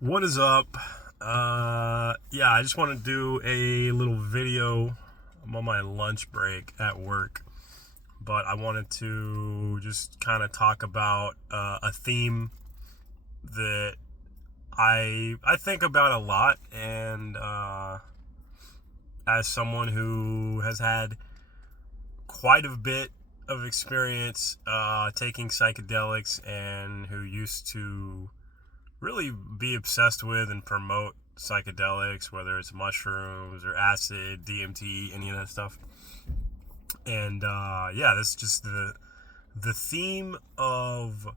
What is up? Yeah, I just want to do a little video. I'm on my lunch break at work, but I wanted to just kind of talk about a theme that I think about a lot, and as someone who has had quite a bit of experience taking psychedelics and who used to really be obsessed with and promote psychedelics, whether it's mushrooms or acid, DMT, any of that stuff. And yeah, that's just the theme of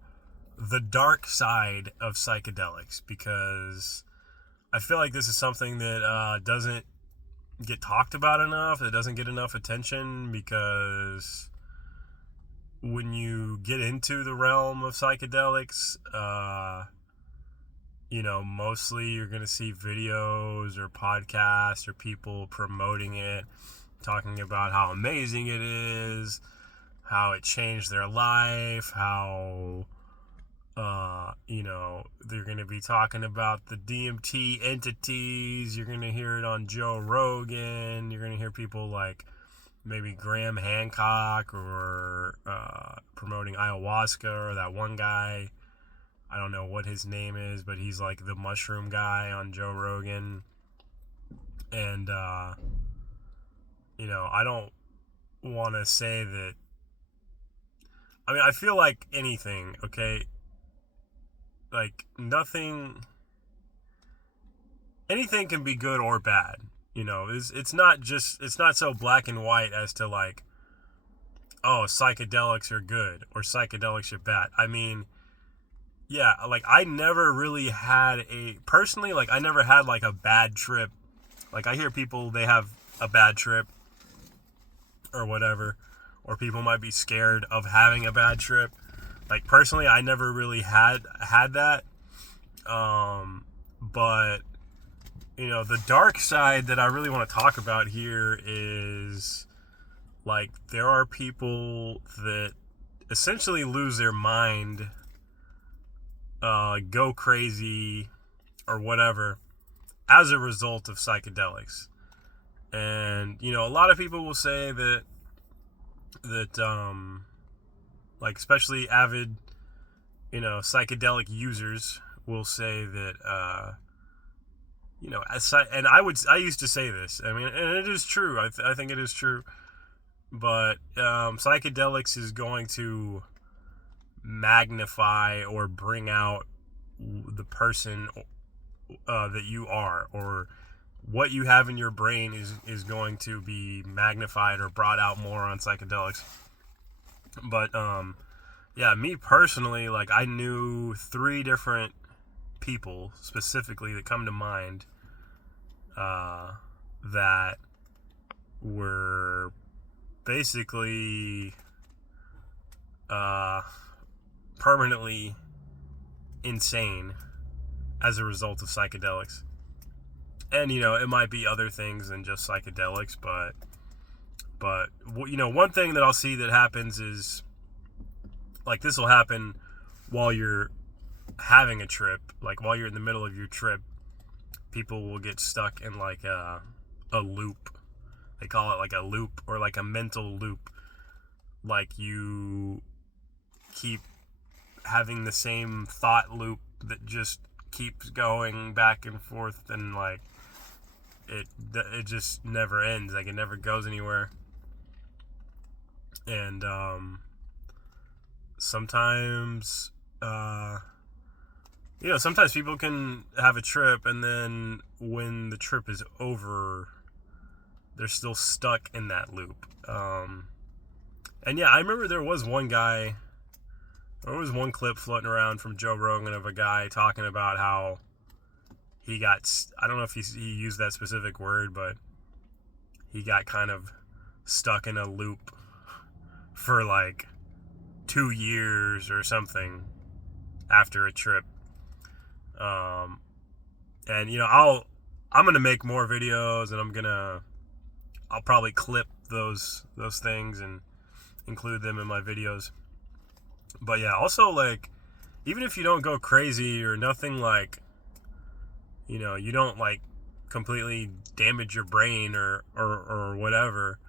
the dark side of psychedelics, because I feel like this is something that doesn't get talked about enough. It doesn't get enough attention because when you get into the realm of psychedelics, mostly you're going to see videos or podcasts or people promoting it, talking about how amazing it is, how it changed their life, how, they're going to be talking about the DMT entities. You're going to hear it on Joe Rogan. You're going to hear people like maybe Graham Hancock or promoting ayahuasca, or that one guy. I don't know what his name is, but he's like the mushroom guy on Joe Rogan. And, I don't want to say that. I mean, I feel like anything, okay? Like, anything can be good or bad. It's not so black and white as to like, oh, psychedelics are good or psychedelics are bad. I mean, yeah, like I never really had I never had like a bad trip. Like I hear people, they have a bad trip or whatever, or people might be scared of having a bad trip. Like personally, I never really had that. But the dark side that I really want to talk about here is like there are people that essentially lose their mind, go crazy or whatever as a result of psychedelics. And a lot of people will say that like especially avid psychedelic users will say that and I used to say this, I mean, and it is true. I think it is true, but psychedelics is going to magnify or bring out the person that you are, or what you have in your brain is going to be magnified or brought out more on psychedelics. But yeah, me personally, like I knew 3 different people specifically that come to mind that were basically permanently insane as a result of psychedelics. And it might be other things than just psychedelics, but one thing that I'll see that happens is like this will happen while you're having a trip, like while you're in the middle of your trip. People will get stuck in like a loop. They call it like a loop, or like a mental loop. Like you keep having the same thought loop that just keeps going back and forth, and like it just never ends. Like it never goes anywhere. And sometimes sometimes people can have a trip, and then when the trip is over, they're still stuck in that loop. And yeah, I remember there was one clip floating around from Joe Rogan of a guy talking about how he got, I don't know if he used that specific word, but he got kind of stuck in a loop for like 2 years or something after a trip. And I'm gonna make more videos, and I'll probably clip those things and include them in my videos. But yeah, also like even if you don't go crazy or nothing like you don't like completely damage your brain or whatever.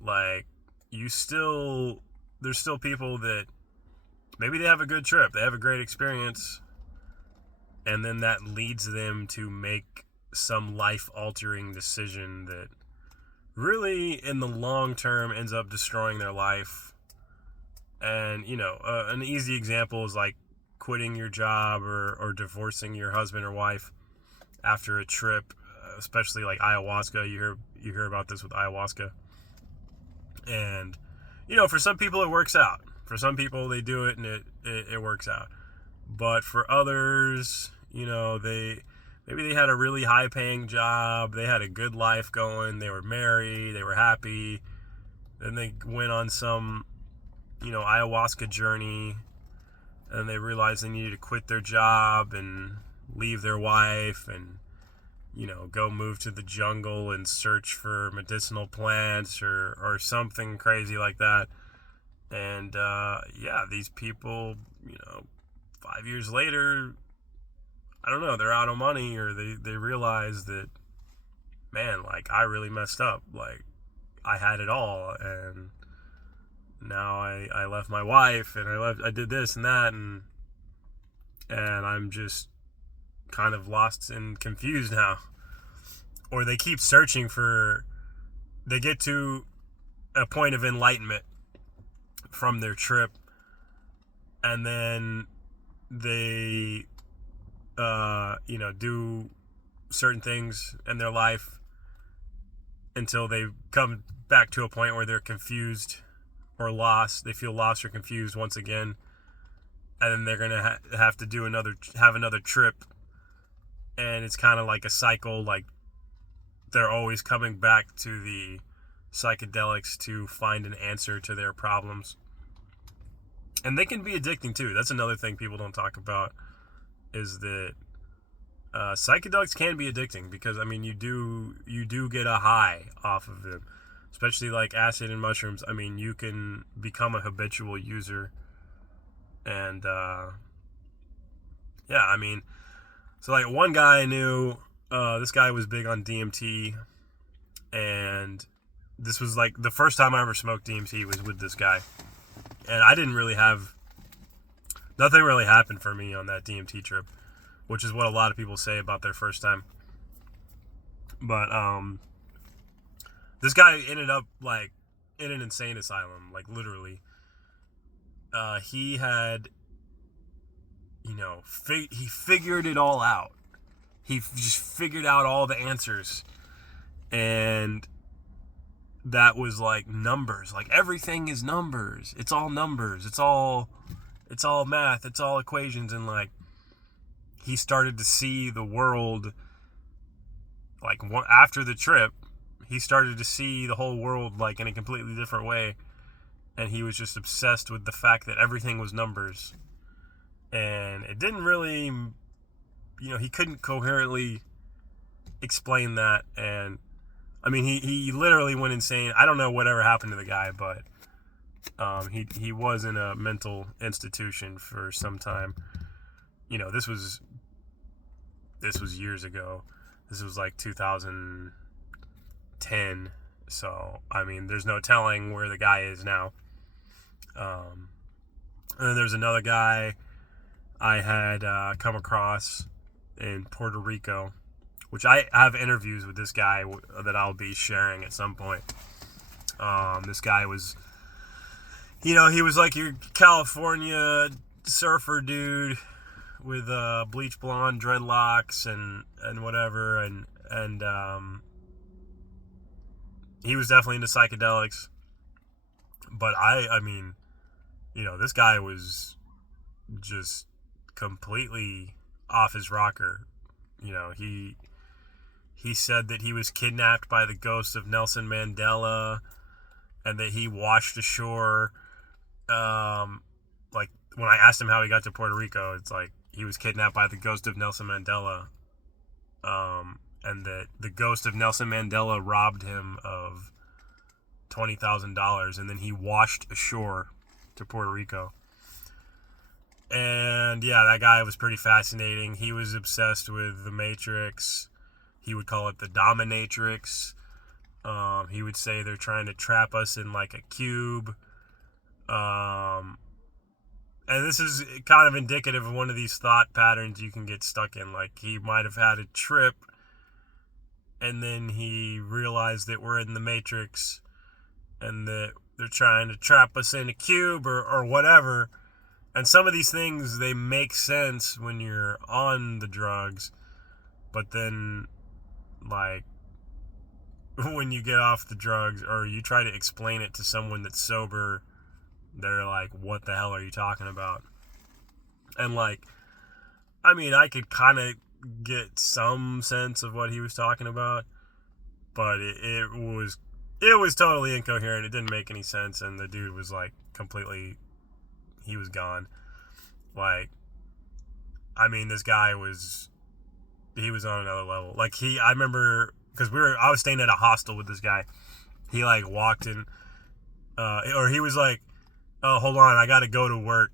Like, there's still people that maybe they have a good trip, they have a great experience, and then that leads them to make some life-altering decision that really, in the long term, ends up destroying their life. And, an easy example is like quitting your job or divorcing your husband or wife after a trip, especially like ayahuasca. You hear about this with ayahuasca. And, for some people it works out. For some people they do it and it works out. But for others, maybe they had a really high paying job, they had a good life going, they were married, they were happy. Then they went on some, ayahuasca journey, and they realized they needed to quit their job and leave their wife and, go move to the jungle and search for medicinal plants or something crazy like that. And, these people, 5 years later, I don't know, they're out of money, or they realize that, man, like, I really messed up. Like, I had it all, and now I left my wife, and I did this and that, and I'm just kind of lost and confused now. Or they keep searching they get to a point of enlightenment from their trip, and then they do certain things in their life until they come back to a point where they're confused or lost. They feel lost or confused once again, and then they're gonna have to have another trip, and it's kind of like a cycle. Like, they're always coming back to the psychedelics to find an answer to their problems. And they can be addicting too. That's another thing people don't talk about, is that psychedelics can be addicting, because you do get a high off of them, especially like acid and mushrooms. You can become a habitual user, and so like one guy I knew, this guy was big on DMT, and this was like the first time I ever smoked DMT was with this guy, and I didn't really nothing really happened for me on that DMT trip, which is what a lot of people say about their first time. But this guy ended up like in an insane asylum, like literally. He had, he figured it all out. He just figured out all the answers, and that was like numbers. Like, everything is numbers. It's all numbers. It's all math. It's all equations. And like, he started to see the world, like, after the trip, he started to see the whole world like in a completely different way, and he was just obsessed with the fact that everything was numbers. And it didn't really, he couldn't coherently explain that. And he literally went insane. I don't know whatever happened to the guy, but he was in a mental institution for some time. This was years ago. This was like 2010. So, there's no telling where the guy is now. And then there's another guy I had come across in Puerto Rico, which I have interviews with this guy that I'll be sharing at some point. This guy was, he was like your California surfer dude with bleach blonde dreadlocks and whatever, and he was definitely into psychedelics. But this guy was just completely off his rocker. He said that he was kidnapped by the ghost of Nelson Mandela, and that he washed ashore. Like, when I asked him how he got to Puerto Rico, it's like he was kidnapped by the ghost of Nelson Mandela, and that the ghost of Nelson Mandela robbed him of $20,000, and then he washed ashore to Puerto Rico. And yeah, that guy was pretty fascinating. He was obsessed with the Matrix. He would call it the dominatrix. He would say they're trying to trap us in like a cube. And this is kind of indicative of one of these thought patterns you can get stuck in. Like, he might have had a trip, and then he realized that we're in the Matrix, and that they're trying to trap us in a cube, or whatever. And some of these things, they make sense when you're on the drugs, but then, like, when you get off the drugs, or you try to explain it to someone that's sober, they're like, what the hell are you talking about? And like, I mean, I could kind of get some sense of what he was talking about, but it was totally incoherent. It didn't make any sense, and the dude was like completely, he was gone. Like, I mean, this guy he was on another level. Like, I remember, because I was staying at a hostel with this guy. He like walked in, or he was like, oh, hold on, I gotta go to work.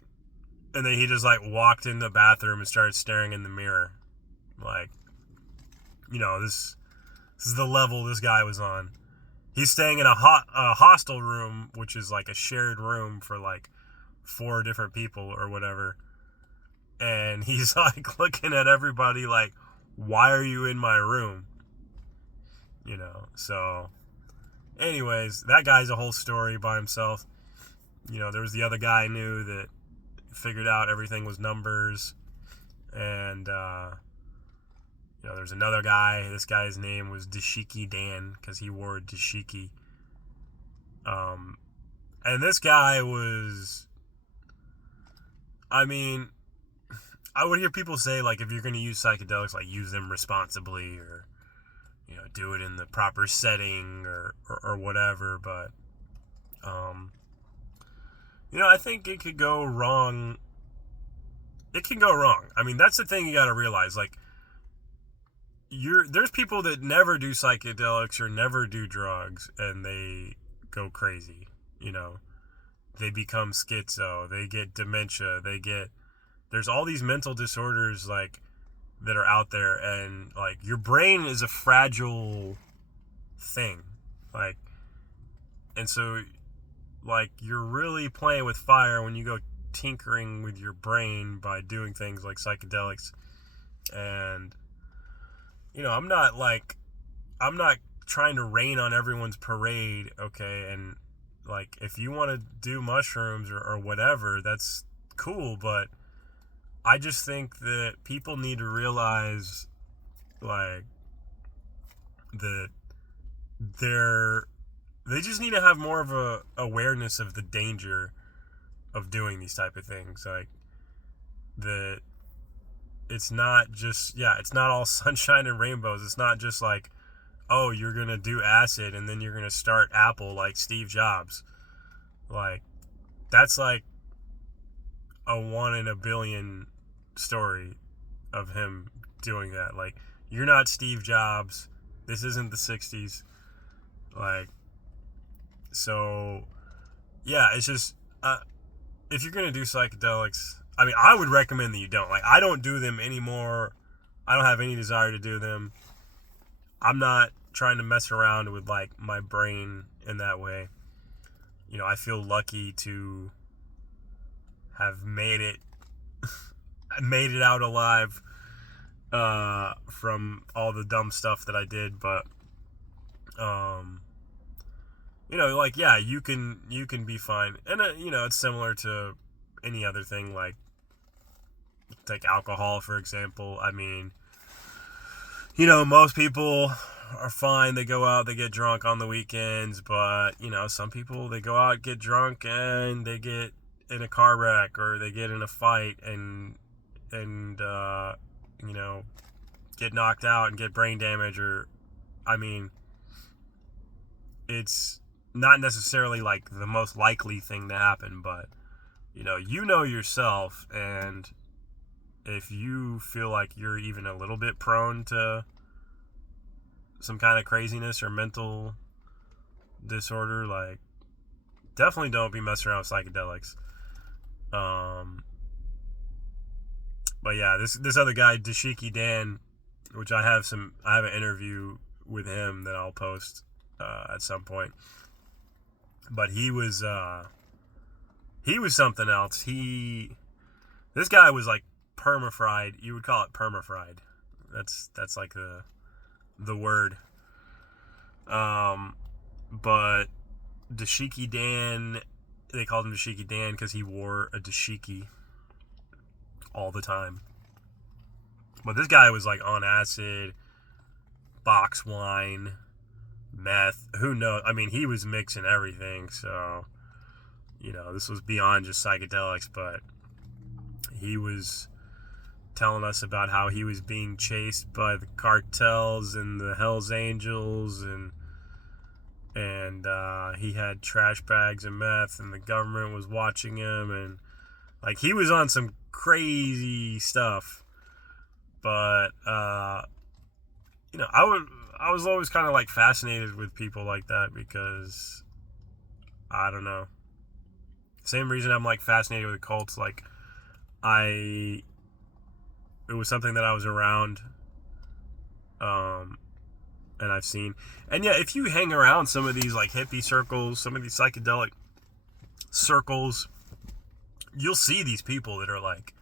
And then he just like walked in the bathroom and started staring in the mirror. Like, this is the level this guy was on. He's staying in a hostel room, which is like a shared room for like 4 different people or whatever. And he's like looking at everybody like, why are you in my room? So anyways, that guy's a whole story by himself. There was the other guy I knew that figured out everything was numbers. And, there's another guy. This guy's name was Dashiki Dan, because he wore a dashiki. And this guy was, I mean, I would hear people say, like, if you're going to use psychedelics, like, use them responsibly, or, do it in the proper setting, or whatever. But, I think it could go wrong. It can go wrong. I mean, that's the thing you got to realize. Like, there's people that never do psychedelics or never do drugs, and they go crazy. They become schizo. They get dementia. There's all these mental disorders, like, that are out there, and, like, your brain is a fragile thing. Like, and so, like, you're really playing with fire when you go tinkering with your brain by doing things like psychedelics. And, I'm not trying to rain on everyone's parade, okay? And, like, if you want to do mushrooms or whatever, that's cool, but I just think that people need to realize, like, that they just need to have more of a awareness of the danger of doing these type of things. Like, that it's not just, it's not all sunshine and rainbows. It's not just like, oh, you're going to do acid and then you're going to start Apple like Steve Jobs. Like, that's like a 1 in a billion story of him doing that. Like, you're not Steve Jobs. This isn't the 60s. Like, so, it's just, if you're going to do psychedelics, I mean, I would recommend that you don't. Like, I don't do them anymore. I don't have any desire to do them. I'm not trying to mess around with, like, my brain in that way. I feel lucky to have made it out alive from all the dumb stuff that I did. But, like, you can be fine. And, it's similar to any other thing, like, take alcohol, for example. I mean, most people are fine. They go out, they get drunk on the weekends, but, some people, they go out, get drunk, and they get in a car wreck, or they get in a fight, and get knocked out and get brain damage, or, I mean, it's not necessarily, like, the most likely thing to happen, but, yourself, and if you feel like you're even a little bit prone to some kind of craziness or mental disorder, like, definitely don't be messing around with psychedelics. But yeah, this other guy, Dashiki Dan, which I have an interview with him that I'll post at some point. But he was something else. This guy was like perma-fried. You would call it perma-fried. That's like the word. But Dashiki Dan, they called him Dashiki Dan because he wore a dashiki all the time. But this guy was like on acid, box wine, meth. Who knows? I mean, he was mixing everything. So, this was beyond just psychedelics. But he was telling us about how he was being chased by the cartels and the Hells Angels, and he had trash bags of meth, and the government was watching him, and like he was on some crazy stuff. But I was always kind of like fascinated with people like that because I don't know. Same reason I'm like fascinated with cults. Like it was something that I was around, and I've seen. And yeah, if you hang around some of these like hippie circles, some of these psychedelic circles, you'll see these people that are like,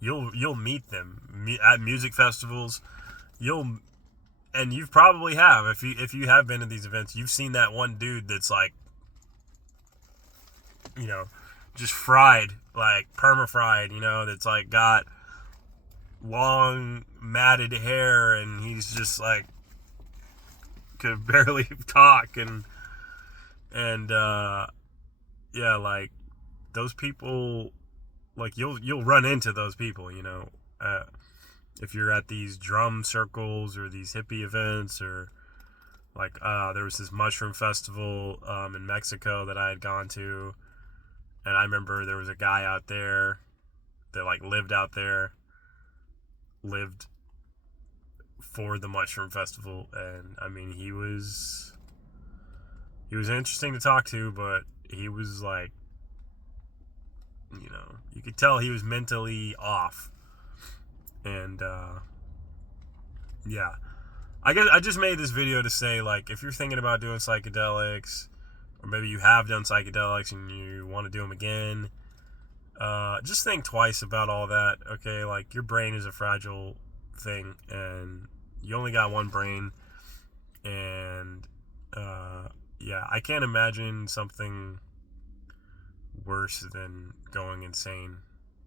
you'll meet them at music festivals. And you probably have, if you have been to these events, you've seen that one dude that's like, just fried, like perma-fried, that's like got long matted hair, and he's just like could barely talk, and yeah, like those people, like you'll run into those people, if you're at these drum circles or these hippie events, or like there was this mushroom festival in Mexico that I had gone to, and I remember there was a guy out there that like lived for the mushroom festival, and I mean he was interesting to talk to, but he was like, you could tell he was mentally off. And yeah, I guess I just made this video to say, like, if you're thinking about doing psychedelics, or maybe you have done psychedelics and you want to do them again, just think twice about all that. Okay, like your brain is a fragile thing, and you only got one brain, and yeah, I can't imagine something worse than going insane.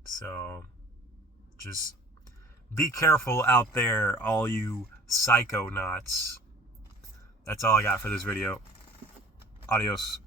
So just be careful out there, all you psychonauts. That's all I got for this video. Adios.